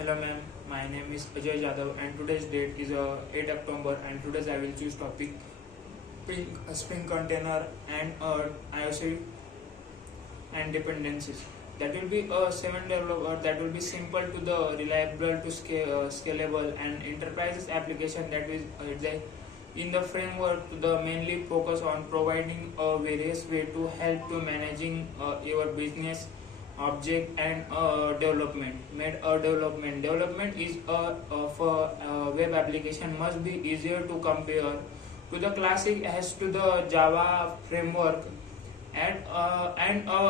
Hello ma'am, my name is Ajay Jadhav and today's date is 8 October and today's I will choose topic spring container and IOC and dependencies. That will be a 7 developer that will be simple to the reliable to scalable and enterprises application that is in the framework to the mainly focus on providing a various way to help to managing your business object and development is of a web application must be easier to compare to the classic as to the Java framework and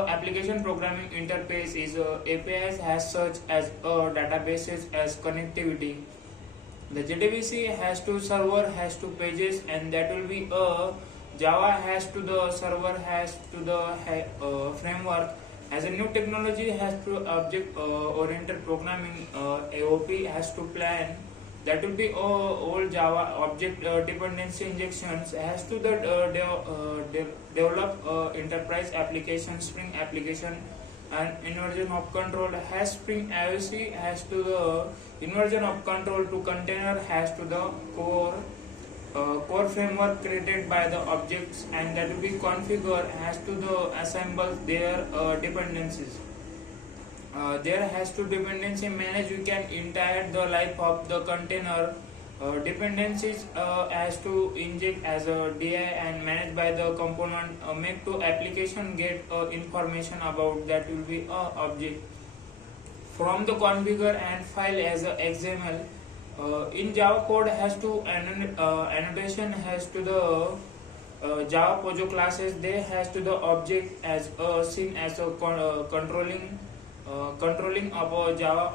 application programming interface is APIs has such as databases as connectivity. The JDBC has to server has to pages and that will be Java has to the server has to the framework. As a new technology has to object oriented programming, AOP has to plan. That will be old Java object dependency injections has to the develop enterprise application, Spring application, and inversion of control has Spring IOC has to the inversion of control to container has to the core framework created by the objects and that will be configure has to the assemble their dependencies. There has to dependency manage we can entire the life of the container dependencies has to inject as a DI and managed by the component make to application get information about that will be object from the configure and file as a XML. In Java code has to annotation has to the Java Pojo classes they has to the object as seen as a controlling of a Java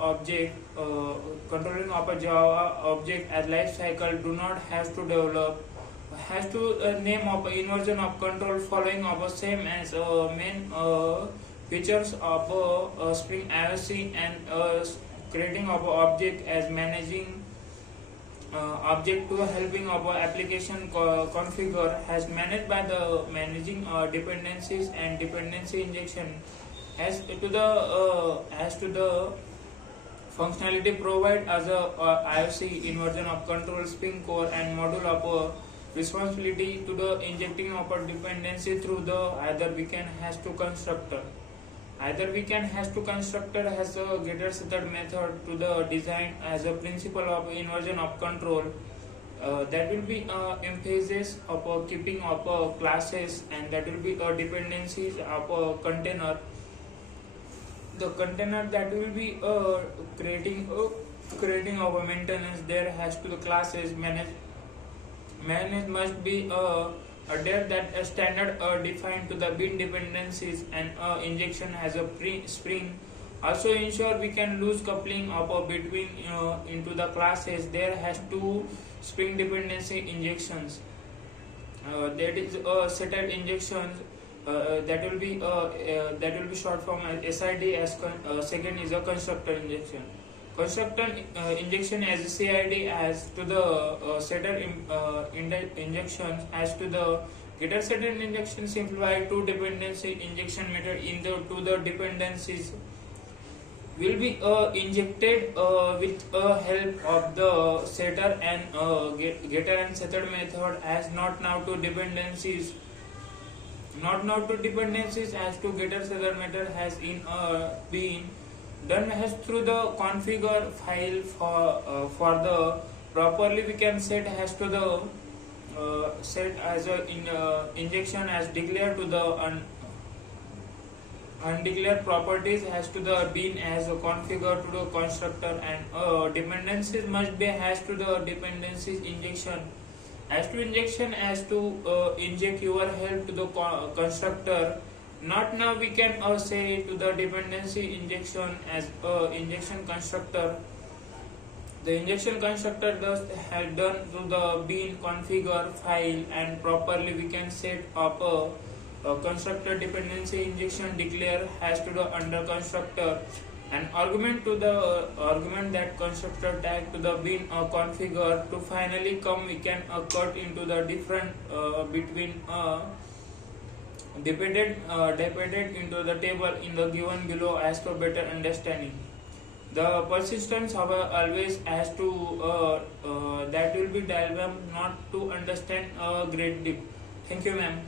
object as life cycle do not has to develop has to name of inversion of control following of a same as main features of Spring IOC and creating of a object as managing object to helping of application configure has managed by the managing dependencies and dependency injection as to the functionality provide as a IOC inversion of control Spring core and module of responsibility to the injecting of a dependency through the either weekend has to constructor. Either weekend has to constructor has a getter setter method to the design as a principle of inversion of control. That will be emphasis of keeping of classes and that will be dependencies of a container. The container that will be creating of a maintenance there has to the classes manage must be there that a standard defined to the bin dependencies and injection has a spring also ensure we can lose coupling of between into the classes there has two spring dependency injections that is settled injections that will be short form as SID as second is a constructor injection. Constructor injection as a CID as to the setter injection as to the getter setter injection simplify two dependency injection method to the dependencies will be injected with help of the setter and getter and setter method as not now to dependencies as to getter setter method has been done has through the configure file for the properly we can set has to the set as a injection as declared to the undeclared properties has to the bin as a configure to the constructor and dependencies must be has to the dependencies injection as to injection as to inject your help to the constructor. Not now we can say to the dependency injection as injection constructor. The injection constructor does have done to the bin configure file and properly we can set up a constructor dependency injection declare has to the under constructor and argument to the argument that constructor tag to the bin configure to finally come we can cut into the different between dependent into the table in the given below as for better understanding. The persistence, however, always has to that will be diagram not to understand a great deep. Thank you, ma'am.